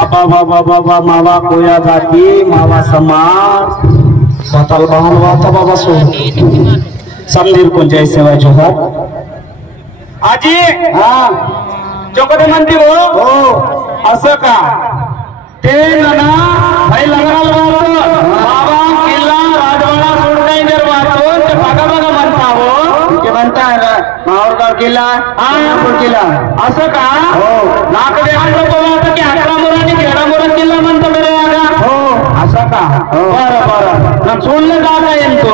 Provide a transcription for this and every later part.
आबा बाबा बाबा मावा कोया जाती मावा समाज स्वतःला बाहन वाचा बाबा सोड समजेल कोण जय सेवा जोहार आजी हा चोकटे म्हणते हो असं का ते ना भाई लग्नाला बाबा किल्ला राजवाडा सोडताय जर वाचो ते बघा बघा म्हणता हो ते म्हणताय माहूरगाव किल्ला हा किल्ला असं का हो नाक देहांत की अकरामोर आणि खेडामोर किल्ला म्हणतो बरे आगा हो असं का बरं बरं सोडलं जागा येईल तो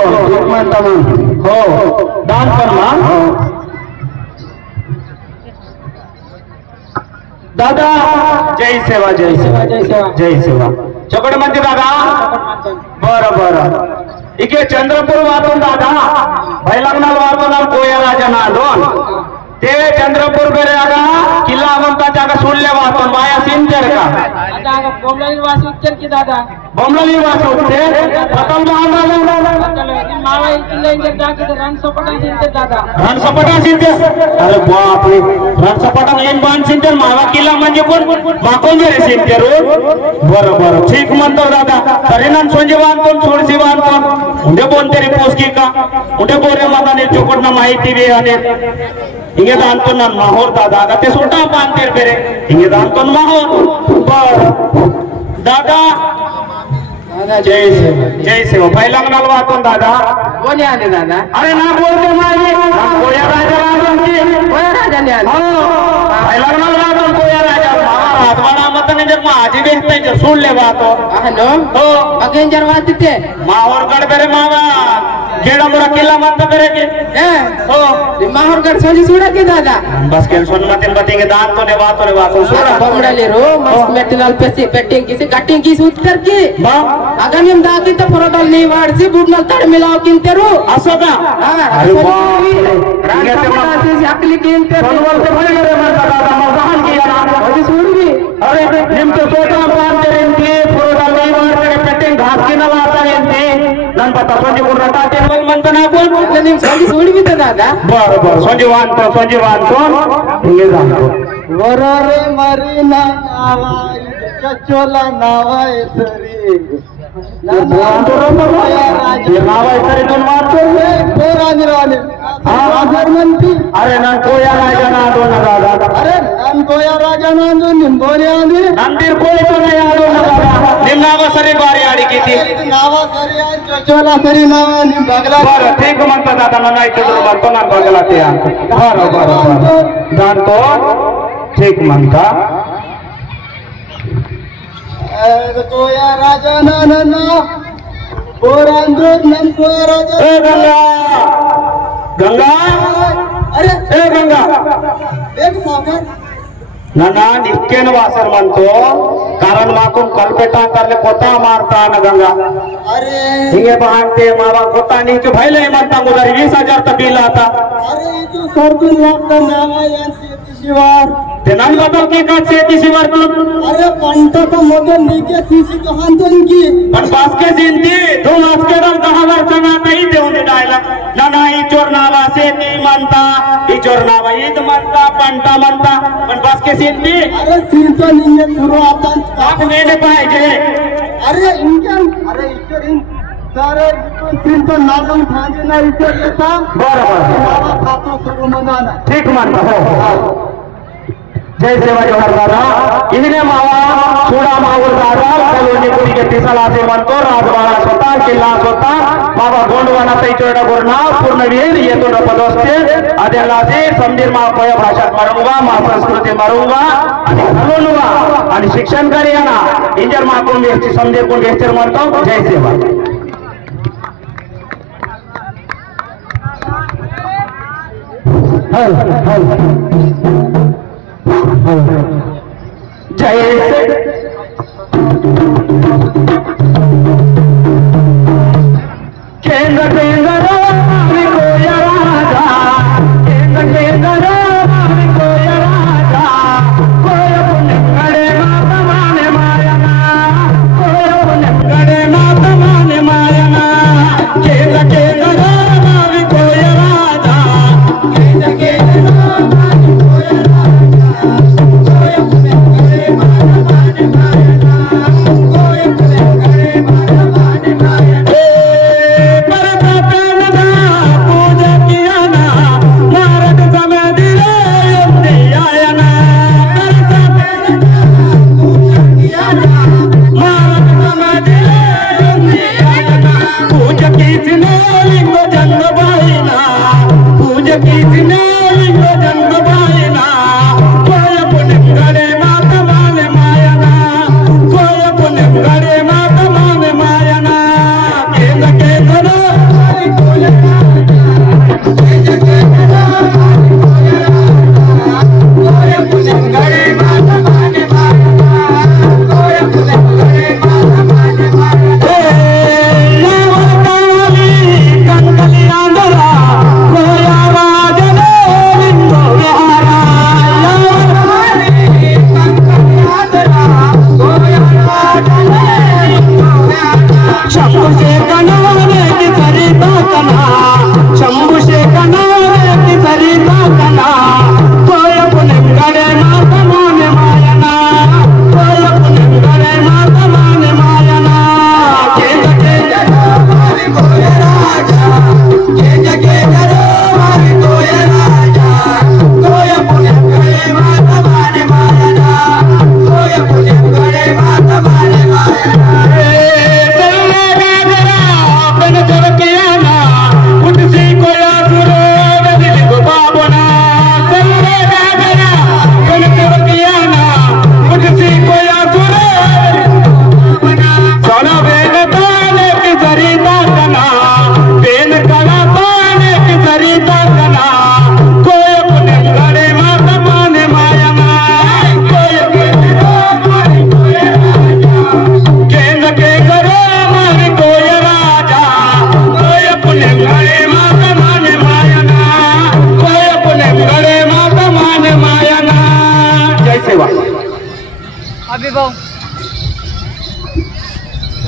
म्हणता मग हो दान कर मग दादा जय सेवा जय सेवा जय सेवा जय सेवा चकड म्हणते दादा बरं बरं इकडे चंद्रपूर वाचून दादा बैलग्नाला वाचून कोया राजा नांदून ते चंद्रपूर बेरे आगा किल्ला म्हणता जागा सोडल्या वाचून माया सिंचर का बोमलाली वास उच्चर की दादा बोमलाली वास उच्चे प्रथम मावा किल्ला इंजर जाके रणसपाटा सिंचर दादा रणसपाटा सिंचर अरे बाप रे रणसपाटा येईन बाण सिंचर मावा किल्ला म्हणजे कोण माकोन बेरे सिंचर बरं बरं ठीक म्हणतो दादा परिणाम सोंजे बांधून सोडसी बांधून उंडे कोण तरी पोसकी का उंडे बोरे माताने चोकडनं माहिती दे आणि हिंगे दांतो ना माहोर दादा का ते सोटा बांधते बेरे हिंगे दांतो माहोर बर दादा जय सेवा जय सेवा बैलग्नाला वाचून दादा कोणी आले दादा अरे ना बोलते माझे कोया राजा राजाने आले बैलग्नाला वाचून कोया राजा राजवाडा मताने जर माझी बेहते सोडले वाचो हॅलो हो अगेन जर वाचते माहोरगड बेरे मावा खेडामुरा किल्ला म्हणता बेरे की हो माहूरगड सोजी सोडा की दादा बस के सोनमतिन बतेंगे दान तो ने वातो सोडा बमड़ाले रो मस्त मेटल पेसी पेटिंग की से कटिंग की उत्तर की अगर हम दाती तो परोटल नहीं वाड़सी बुडनल तड मिलाव किनते रो असो का अरे वाह रांगते आपली किनते सोनवर से भले रे मरता दादा मजान किया ना अभी सोडवी अरे निम तो सोटा बांध रेंती परोटल नहीं वाड़ते पेटिंग घास की ना वाता रेंती नन पता सोजी को रटाते मग म्हणता ना बोल निम सोडवी तो दादा बर बर सोजी वांतो हिंगे जातो वररे मरीना नावाई चचोला नावाई सरी अरे ना कोया राजा ना दो ना दादा अरे नाम कोया राजा नांदू निंबोने आंदी नंदीर कोई तो नहीं आदो ना दादा निम्नावा सरी बारी आड़ी की थी नावा सरी आज चचोला सरी नावा निम बगला बरं ठीक म्हणतो दादा ना नाही चतुर म्हणतो ना बगला ते बरं बरं जाणतो ठीक म्हणता कोया राजा ना पोरांदूर नम कोया राजा ए गंगा गंगा अरे ए गंगा एक सागर ना निक्केन वासर म्हणतो कारण माकून कल्पेटा करले कोता मारता ना गंगा अरे हिंगे बांधते मावा कोता नीचे भैले म्हणता उधर 20,000 तर बिल आता अरे तू सरदून लागता नावा यांची शिवार ते नाही बदल की का शेती शिवार तू अरे पंटा तो मोठे नीचे सीसी तो हांतून की पण बास्के जिंती तू मास्के रंग 10 वर्षांना नाही देऊन द्यायला ना नाही चोर नावा शेती म्हणता ही चोर नावा ईद म्हणता पंटा म्हणता पण बास्के जिंती अरे सीनतो निये सुरू आता आप मेले पाहिजे अरे इंजन अरे इकडे सारे सीनतो नागम थांजे ना इथे येता बरोबर नावा खातो सुरू मनाना ठीक म्हणता हो जय सेवा जोहार दादा इन्हें मावा सोडा मावळ दादा कलोनी पुरी के तिसला से म्हणतो राजवाडा स्वतः किल्ला स्वतः मावा गोंडवाना तैचोडा गुरना पूर्णवीर येतो पदोस्ते आदेलासे समदीर मा कोया भाषात मारूंगा मा संस्कृती मारूंगा आणि घालूनगा आणि शिक्षण करियाना इंजर मा कोण व्यक्ती समदीर कोण व्यक्ती म्हणतो जय सेवा जय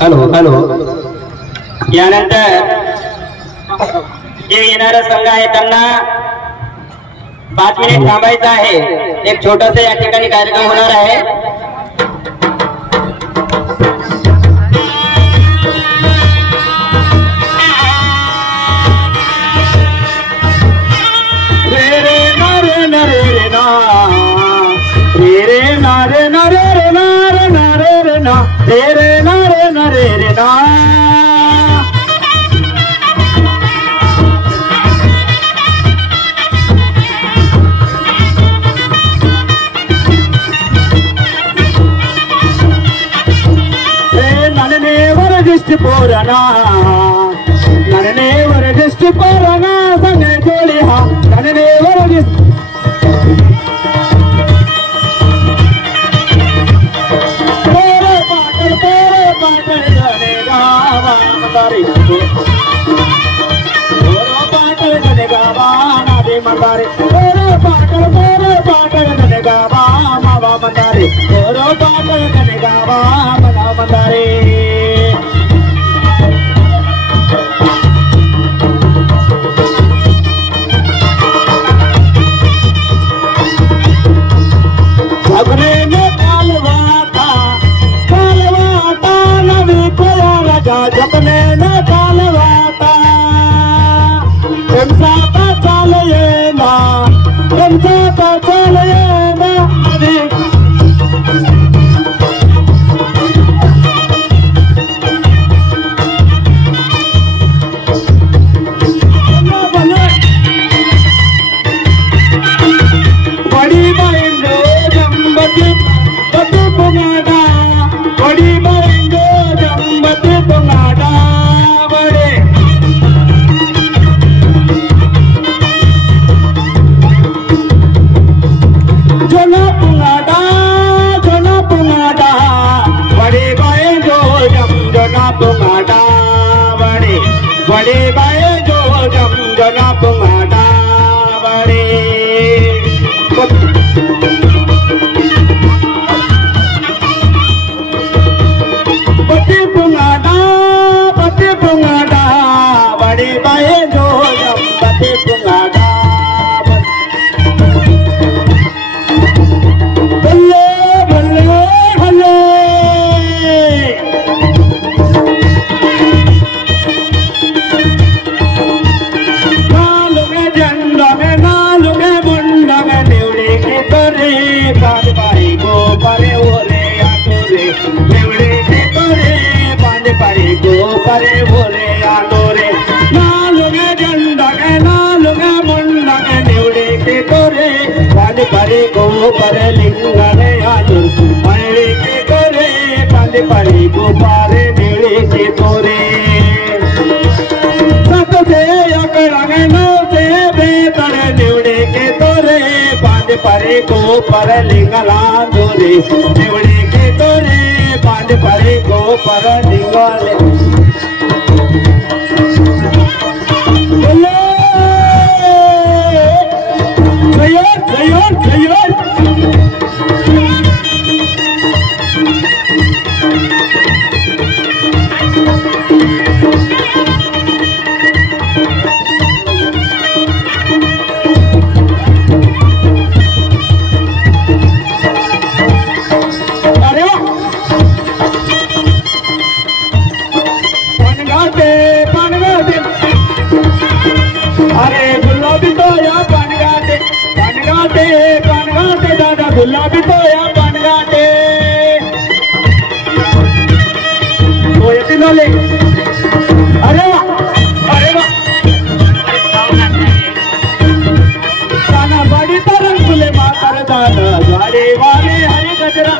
हॅलो हॅलो. यानंतर जे येणारा संघ आहे त्यांना 5 मिनिट थांबायचं आहे. एक छोटासा या ठिकाणी कार्यक्रम होणार आहे. रे रे ना रे ना रे रे ना रे रे ना रे ना रे रे ना रे ना रे रे ना रे रे ना रे ना रे रे ना. पोराना नन्ने वरदिष्ट पोराना संग जोडी हा नन्ने वरदिष्ट पोरे पाटल गणे गावा मतारी पोरे पाटल गणे गावा नादे मतारी पोरे पाटल गणे गावा मावा मतारी पोरे पाटल गणे गावा मना मतारी. अपने में कालवाटा नवी कोया राजा जपने में कालवाटा हिंसा का चाले ना हिंसा का चाले ना बड़ी बहन बतु पुंगाड़ा बड़ी बहन बतु पुंगाड़ा बड़े जोना पुंगाड़ा बड़ी बहन जोना पुंगाड़ा बड़े बड़ी बहन जोना पुंगाड़ा बड़े. पति पुंगाड़ा बड़ी बाए जो पति पुंगाड़ा बल्ले बल्ले हले नालुगे झंडा में नालुगे मुंडा में नेवड़े के तोरे पाद पाई को परे ओरे आटोरे नेवड़े के तोरे पाद पाई को परे ओरे आटोरे नालुगे झंडा के नालुगे मुंडा में नेवड़े के तोरे पाद पाई को परे लिंगने आटोर परे के तोरे पाद पाई को परे नेवड़े के तोरे सत से अकड़ंगे नौ से बेतर नेवड़े के तोरे पाद परे को पर लिंगला दोरे नेवड़े के तोरे पाद परे को पर लिंगले अरे गुलाबी तो या पानगाटे दादा गुलाबी तो या पानगाटे तो येते झाले. अरे वा काना बाडी तरंग फुले मातर दादा गाडे वाले हरी गजरा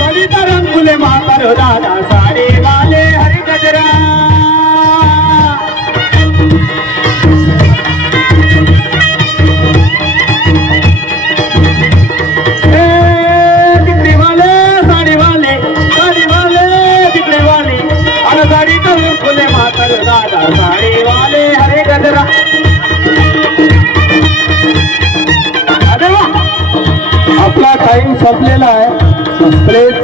बाडी तरंग फुले मातर दादा साडे वाले हरी गजरा आपला टाइम संपलेला आहे प्रेस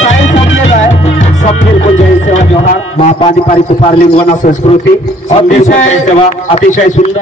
टाइम संपलेला आहे सबनीर कुंजय सेवा जोहार महापालिका पारलिंगवना संस्कृती सबनीर कुंजय सेवा अतिशय सुंदर